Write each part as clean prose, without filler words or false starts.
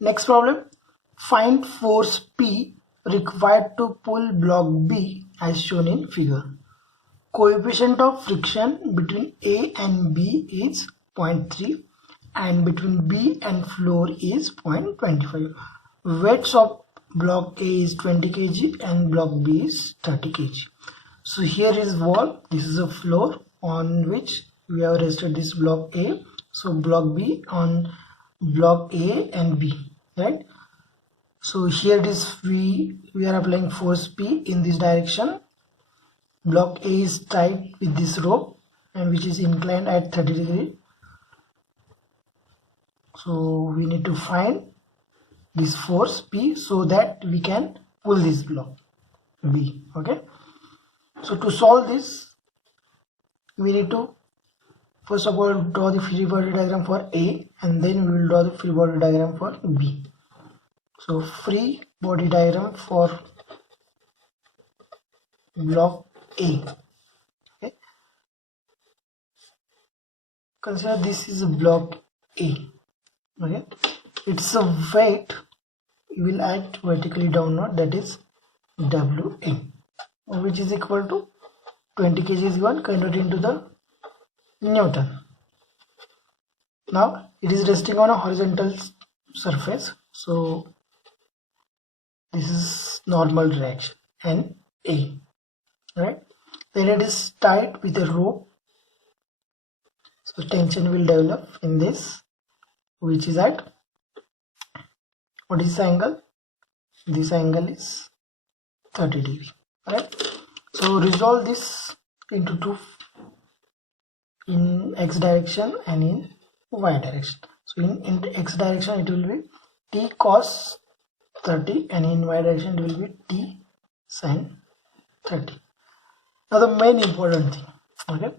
Next problem, find force P required to pull block B as shown in figure. Coefficient of friction between A and B is 0.3 and between B and floor is 0.25. Weights of block A is 20 kg and block B is 30 kg. So here is wall, this is a floor on which we have rested this block A. So block B on block A and B, right? So here it is, we are applying force P in this direction. Block A is tied with this rope and which is inclined at 30 degree. So we need to find this force P so that we can pull this block B. Okay. So to solve this, we need to first of all draw the free body diagram for A and then we will draw the free body diagram for B. So free body diagram for block A. Okay. Consider this is a block A. Okay. Its a weight will act vertically downward, that is WA, which is equal to 20 kg is given, converted into the Newton. Now it is resting on a horizontal surface, so this is normal direction and A, right? Then it is tied with a rope, so tension will develop in this, which is at, what is the angle? This angle is 30 degree, right? So resolve this into two, in x direction and in y direction. So in x direction it will be t cos 30 and in y direction it will be t sin 30. Now the main important thing, okay,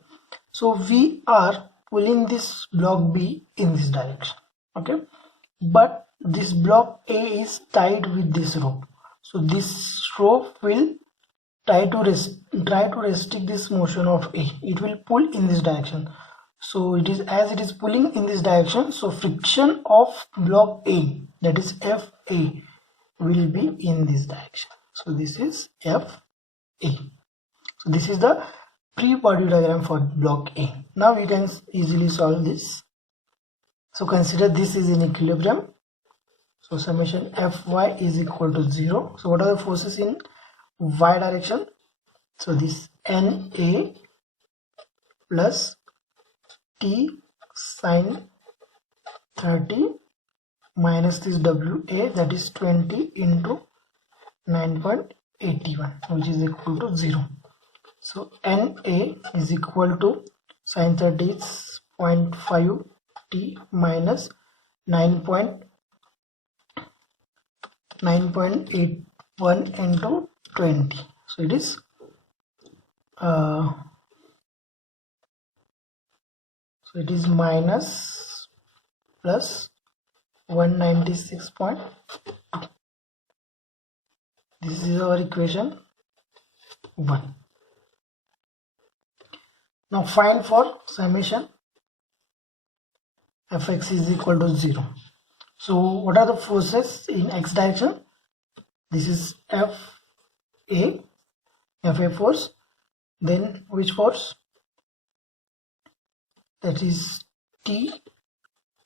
so we are pulling this block B in this direction, okay, but this block A is tied with this rope, so this rope will try to restrict this motion of A. It will pull in this direction, so it is, as it is pulling in this direction, so friction of block A, that is FA, will be in this direction. So this is FA. So this is the pre-body diagram for block A. Now you can easily solve this. So consider this is in equilibrium. So summation Fy is equal to 0. So what are the forces in y direction? So this Na plus T sin 30 minus this Wa, that is 20 into 9.81, which is equal to 0. So Na is equal to sin 30 is 0.5 T minus 9.81 into 20. So it is minus plus 196.2. This is our equation 1. Now find for summation Fx is equal to 0. So what are the forces in x direction? This is FA force. Then which force? That is T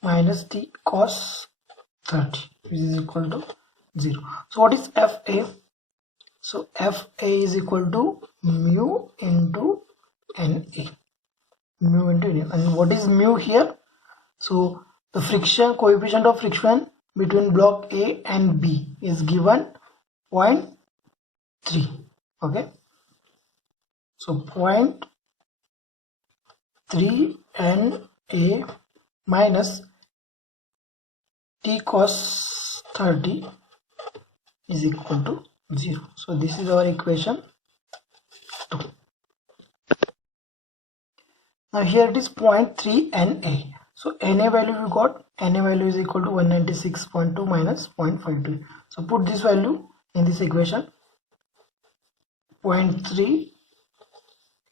minus T cos 30, which is equal to 0. So what is FA? So FA is equal to mu into NA. Mu into NA. And what is mu here? So the friction, coefficient of friction between block A and B is given 0.3. Okay. So 0.3 NA minus T cos 30 is equal to 0. So this is our equation 2. Now here it is 0.3 Na. So Na value we got, Na value is equal to 196.2 minus 0.52. So put this value in this equation, 0.3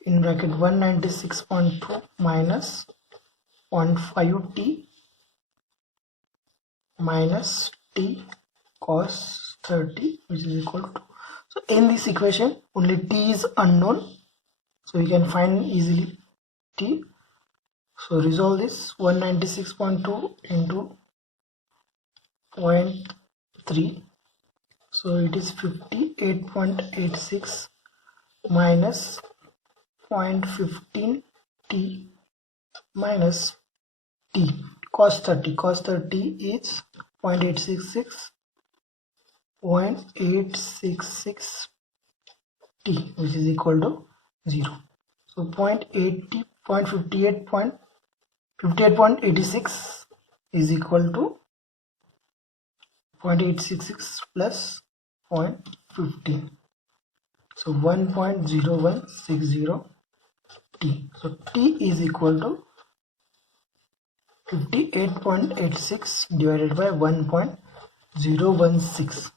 in bracket 196.2 minus 0.5 T minus T t cos 30 which is equal to, so in this equation only t is unknown, so we can find easily t. So resolve this. 196.2 into 0.3, so it is 58.86 minus 0.15 t minus t cos 30. Cos 30 is 0.866 t which is equal to 0. So 58.86 is equal to 0.866 plus 0.15, so 1.0160 t. So t is equal to 58.86 divided by 1.016.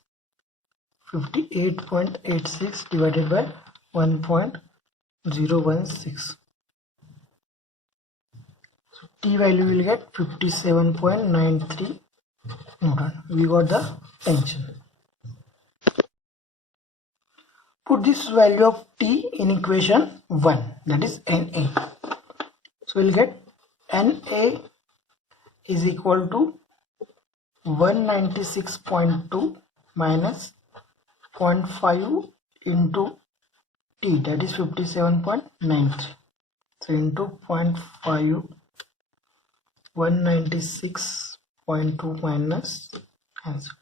58.86 divided by 1.016. So t value will get 57.93 Newton. We got the tension. Put this value of t in equation 1, that is Na. So we'll get Na is equal to 196.2 minus 0.5 into t, that is 57.93. So into 0.5, 196.2 minus answer.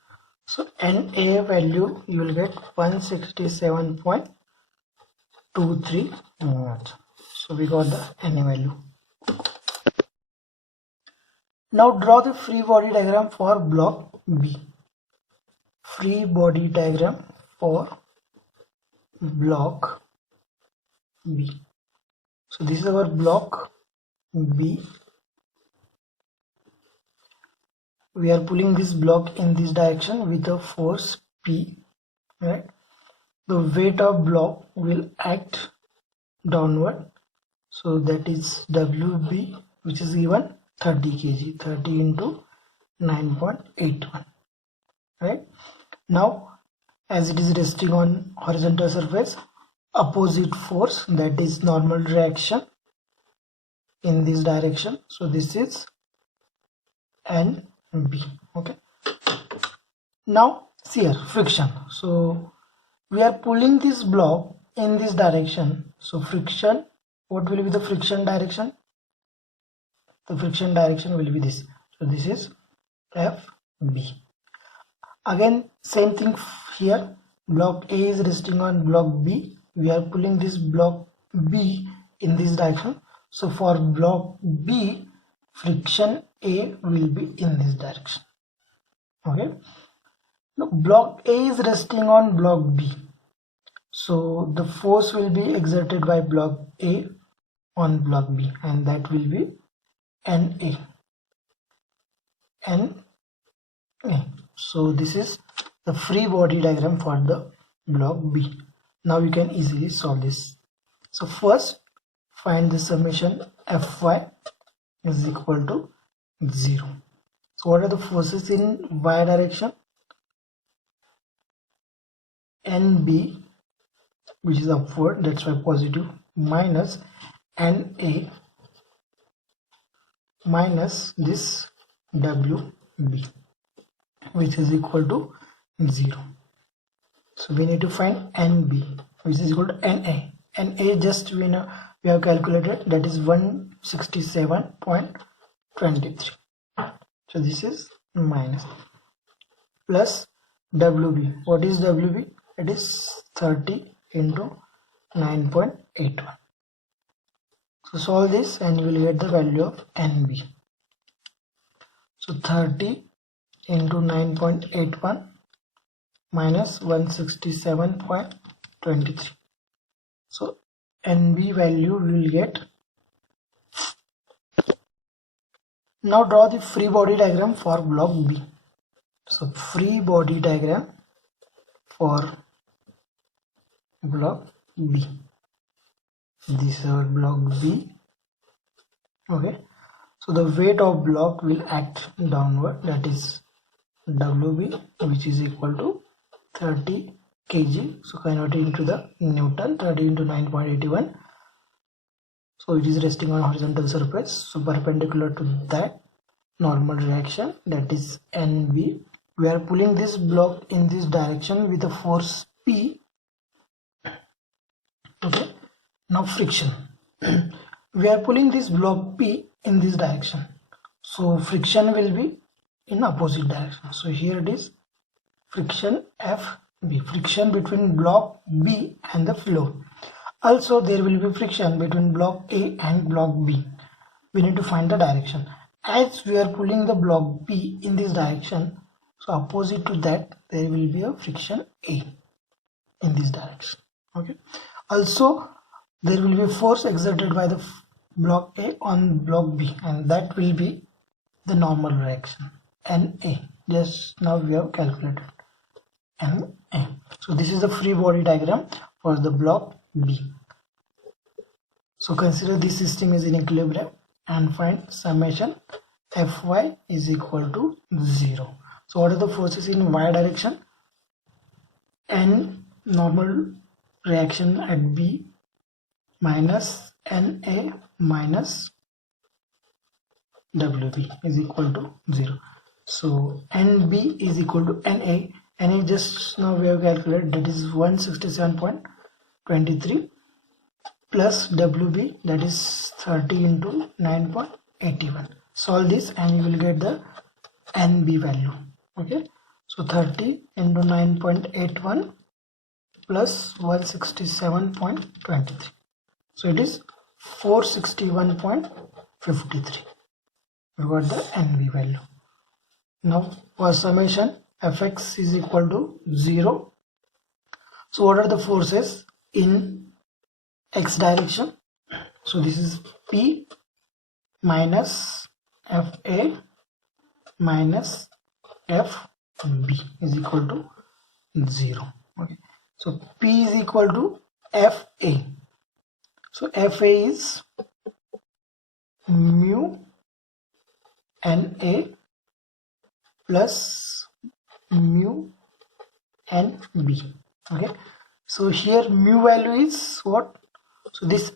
So Na value you will get 167.23 watts. So we got the Na value. Now draw the free body diagram for block B. Free body diagram for block B. So this is our block B. We are pulling this block in this direction with a force P, right? The weight of block will act downward, so that is WB, which is given 30 kg, 30 into 9.81, right? Now as it is resting on horizontal surface, opposite force, that is normal reaction in this direction, so this is NB. Okay, now see here, friction. So we are pulling this block in this direction, so friction, what will be the friction direction? The friction direction will be this, so this is FB. Again same thing here, block A is resting on block B, we are pulling this block B in this direction, so for block B friction A will be in this direction. Okay, now block A is resting on block B, so the force will be exerted by block A on block B, and that will be NA. So this is the free body diagram for the block B. Now you can easily solve this. So first find the summation Fy is equal to 0. So what are the forces in y direction? NB, which is upward, that's why positive, minus NA minus this WB, which is equal to 0. So we need to find NB, which is equal to NA. NA just we know, we have calculated, that is 167.23. So this is minus, plus WB. What is WB? It is 30 into 9.81. So solve this and you will get the value of NB. So 30 into 9.81 minus 167.23. So NB value we will get. Now draw the free body diagram for block B. So free body diagram for block B. This is our block B. Okay, so the weight of block will act downward, that is WB, which is equal to 30 kg. So convert it into the Newton. 30 into 9.81. So it is resting on horizontal surface. So perpendicular to that normal reaction, that is NB. We are pulling this block in this direction with a force P. Okay. Now friction. We are pulling this block P in this direction. So friction will be in opposite direction. So here it is friction FB. Friction between block B and the floor. Also there will be friction between block A and block B. We need to find the direction. As we are pulling the block B in this direction, so opposite to that there will be a friction A in this direction. Okay. Also there will be force exerted by the block A on block B, and that will be the normal reaction NA. Just now we have calculated NA. So this is the free body diagram for the block B. So consider this system is in equilibrium and find summation Fy is equal to 0. So what are the forces in y direction? N normal reaction at B minus Na minus WB is equal to 0. So NB is equal to Na. Na just now we have calculated, that is 167.23 plus WB, that is 30 into 9.81. Solve this and you will get the NB value. Okay, so 30 into 9.81 plus 167.23. So it is 461.53. We got the NB value. Now for summation Fx is equal to 0. So what are the forces in x direction? So this is P minus Fa minus Fb is equal to 0. Okay, so P is equal to Fa. So Fa is mu Na plus mu Nb. Okay, so here mu value is what? So this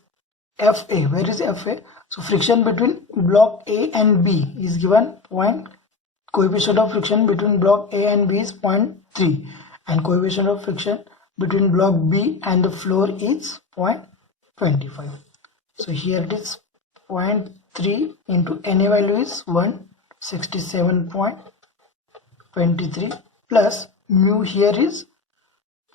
Fa, where is Fa? So friction between block A and B is given point. Coefficient of friction between block A and B is 0.3, and coefficient of friction between block B and the floor is 0.25. So here it is 0.3 into Na value is 167.23 plus mu here is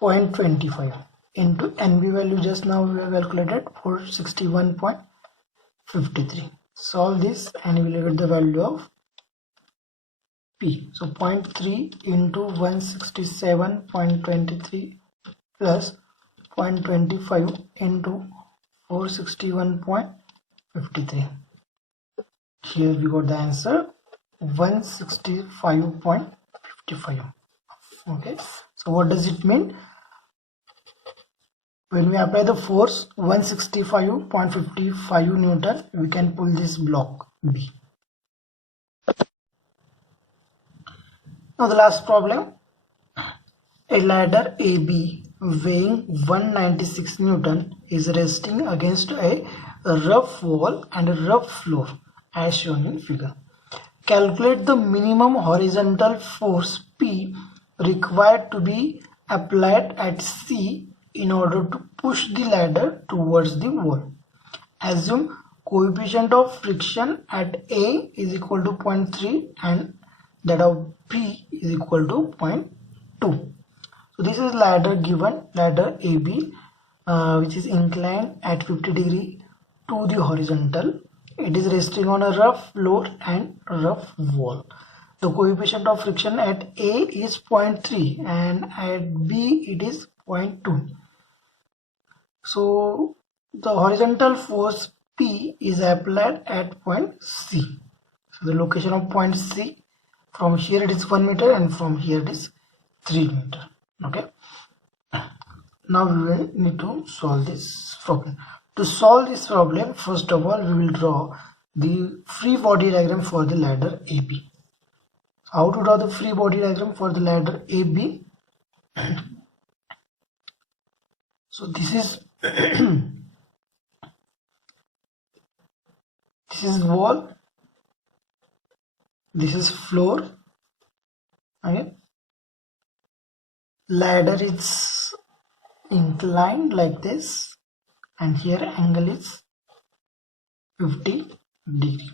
0.25 into NB value just now we have calculated 461.53. Solve this and you will get the value of P. So 0.3 into 167.23 plus 0.25 into 461.53. Here we got the answer 165.55. Okay, so what does it mean? When we apply the force 165.55 Newton, we can pull this block B. Now the last problem. A ladder AB weighing 196 Newton is resting against a rough wall and a rough floor as shown in figure. Calculate the minimum horizontal force P required to be applied at C in order to push the ladder towards the wall. Assume coefficient of friction at A is equal to 0.3 and that of B is equal to 0.2. So this is ladder given, ladder AB, which is inclined at 50 degree to the horizontal. It is resting on a rough floor and rough wall. The coefficient of friction at A is 0.3 and at B it is 0.2. So the horizontal force P is applied at point C. So the location of point C, from here it is 1 meter and from here it is 3 meter. Okay. Now we will need to solve this problem. To solve this problem, first of all we will draw the free body diagram for the ladder AB. How to draw the free body diagram for the ladder AB? So this is this is wall, this is floor, okay. Ladder is inclined like this, and here angle is 50 degree.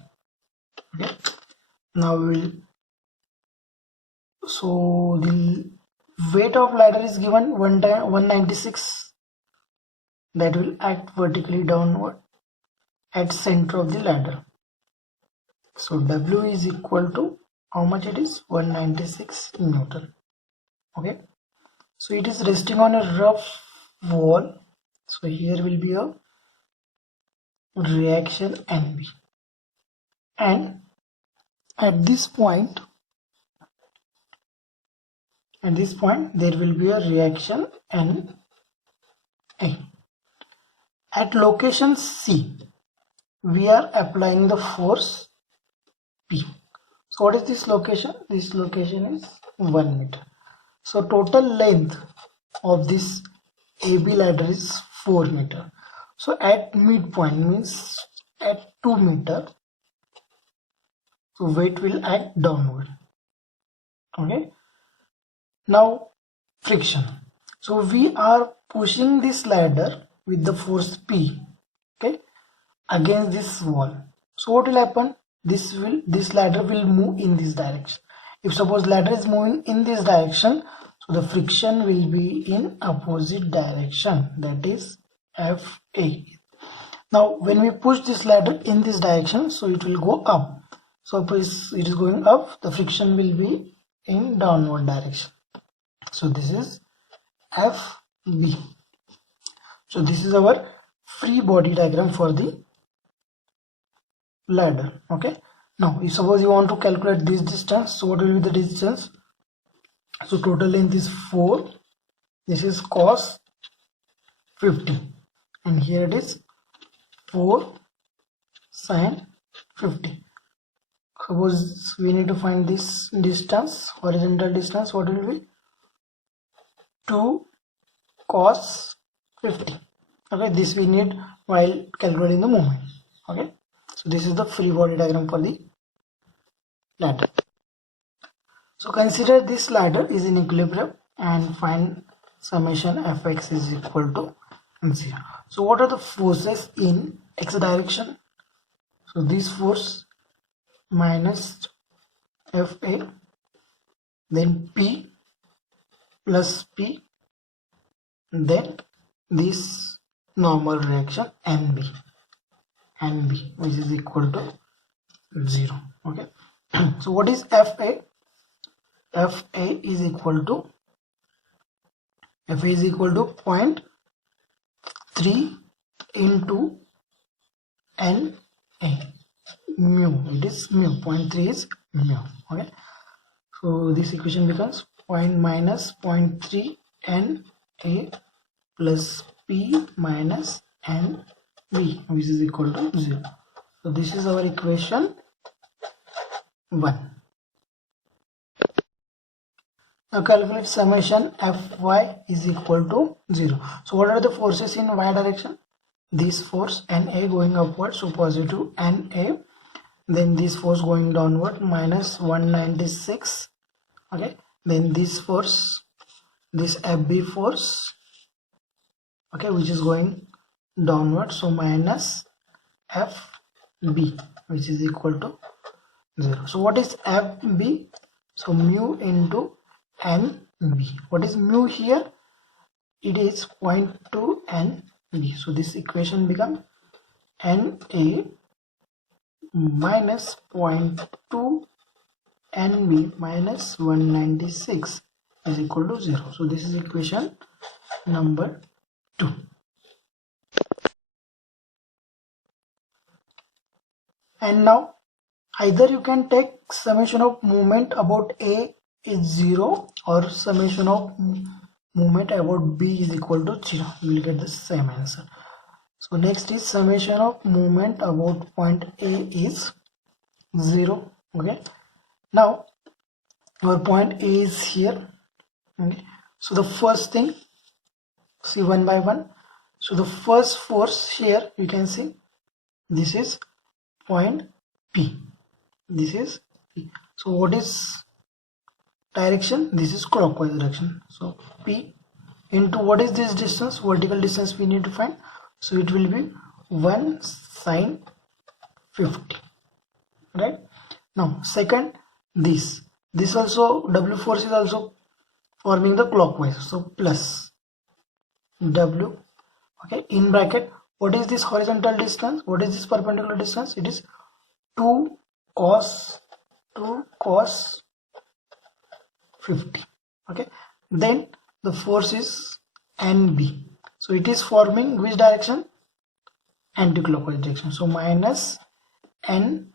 Okay. Now so the weight of ladder is given 196, that will act vertically downward at center of the ladder. So W is equal to how much it is? 196 Newton. Okay. So it is resting on a rough wall. So here will be a reaction NB. And at this point there will be a reaction NA. At location C, we are applying the force P. So what is this location? This location is 1 meter. So total length of this AB ladder is 4 meter. So at midpoint, means at 2 meter, so weight will act downward. Okay. Now friction. So we are pushing this ladder with the force P, okay, against this wall. So what will happen? This ladder will move in this direction. If suppose ladder is moving in this direction, so the friction will be in opposite direction, that is FA. Now when we push this ladder in this direction, so it will go up. So if it is going up, the friction will be in downward direction. So this is FB. So this is our free body diagram for the ladder. Okay. Now if suppose you want to calculate this distance, so what will be the distance? So total length is 4. This is cos 50, and here it is 4 sin 50. Suppose we need to find this distance, horizontal distance. What will be? 2 cos 50. Okay, this we need while calculating the moment. Okay, so this is the free body diagram for the ladder. So consider this ladder is in equilibrium and find summation Fx is equal to MC. So what are the forces in x direction? So this force minus Fa, then P plus P, then this normal reaction NB, which is equal to 0. Okay. So what is Fa? Fa is equal to 0.3 into Na, mu. It is mu. 0.3 is mu. Okay. So this equation becomes minus 0.3 Na plus P minus NB, which is equal to 0. So this is our equation 1. Now calculate summation Fy is equal to 0. So what are the forces in y direction? This force Na going upward, so positive Na. Then this force going downward, minus 196. Okay. Then this force, this FB force, okay, which is going downward, so minus FB, which is equal to 0. So what is FB? So mu into NB. What is mu here? It is 0.2 NB. So this equation becomes Na minus 0.2 NB minus 196 is equal to 0. So this is equation number 2. And now either you can take summation of moment about A is 0 or summation of moment about B is equal to 0. You will get the same answer. So next is summation of moment about point A is 0. Okay. Now our point A is here. Okay, so the first thing, see one by one. So the first force here you can see, this is point P, this is P. So what is direction? This is clockwise direction. So P into what is this distance, vertical distance we need to find. So it will be 1 sine 50, right? Now second, this also W force is also forming the clockwise, so plus W. Okay, in bracket, what is this horizontal distance, what is this perpendicular distance? It is 2 cos 50. Okay, then the force is NB, so it is forming which direction? Anti-clockwise direction. So minus NB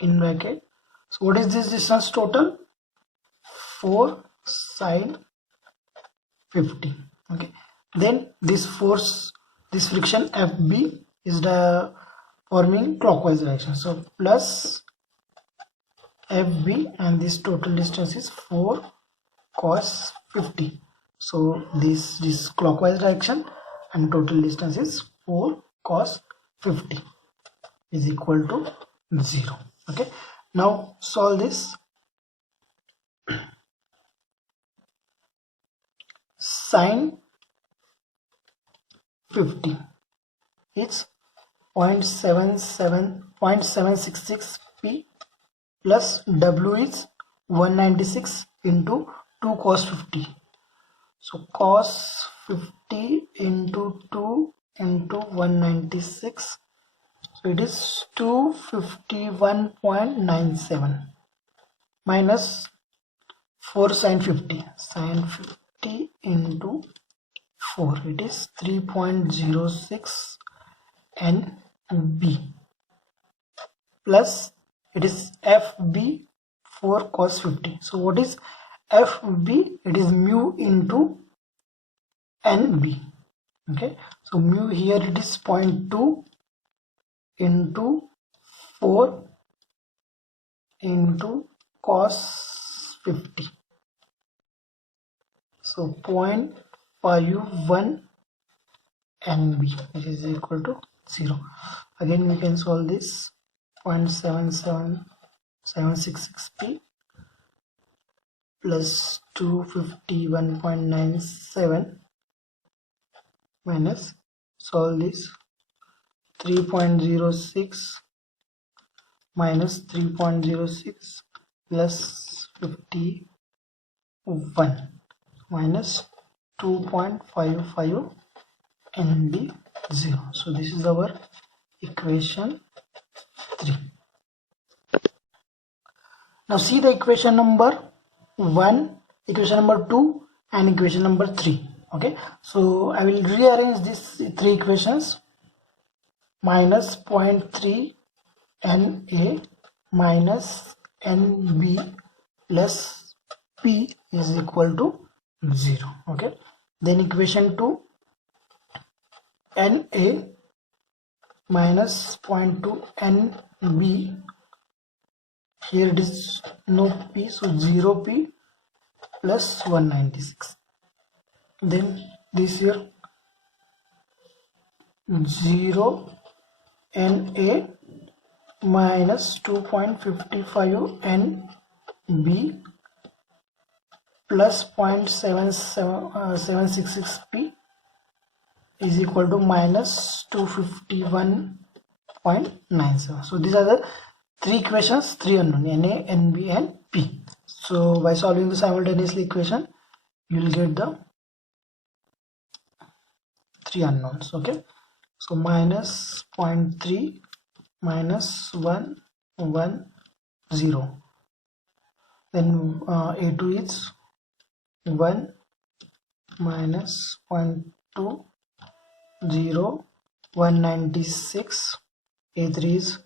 in bracket. So what is this distance total? 4 sine 50. Okay, then this force, this friction FB is the forming clockwise direction, so plus FB, and this total distance is 4 cos 50. So this is clockwise direction and total distance is 4 cos 50 is equal to 0. Okay, now solve this. Sine 50 is 0.766 P plus W is 196 into 2 cos 50. So cos 50 into 2 into 196, so it is 251.97 minus 4 sine 50. Sine 50 into 4, it is 3.06 NB plus it is FB 4 cos 50. So what is FB? It is mu into NB. Okay, so mu here it is 0.2 into 4 into cos 50. So 0.51 NB, which is equal to 0. Again we can solve this. 0.77766 P plus 251.97 minus, solve this, 3.06 minus 3.06 plus 51 minus 2.55 NB 0. So this is our equation 3. Now see the equation number 1, equation number 2 and equation number 3. Okay, so I will rearrange these 3 equations. Minus 0.3 NA minus NB plus P is equal to 0. Okay, then equation 2, NA minus 0.2 NB, here it is no P, so 0 P plus 196. Then this here 0 NA minus 2.55 NB plus 0.766 P is equal to minus 251.97. So these are the 3 equations, 3 unknown, Na, Nb and P. So by solving the simultaneously equation, you will get the 3 unknowns. Okay, so minus 0.3 minus 110, then A2 is 1 minus 0.2 0 196, A3 is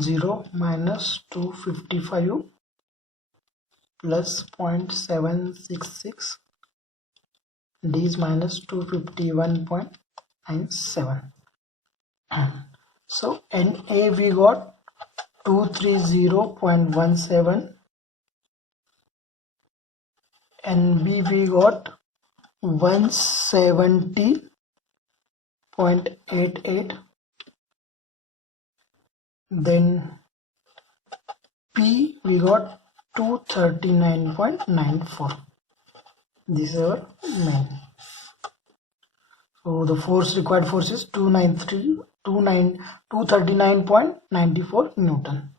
0 minus 255 plus 0.766, D is minus 251.97. So NA we got 230.17, and B we got 170.88, then P we got 239.94. This is our main. So the required force is 239.94 Newton.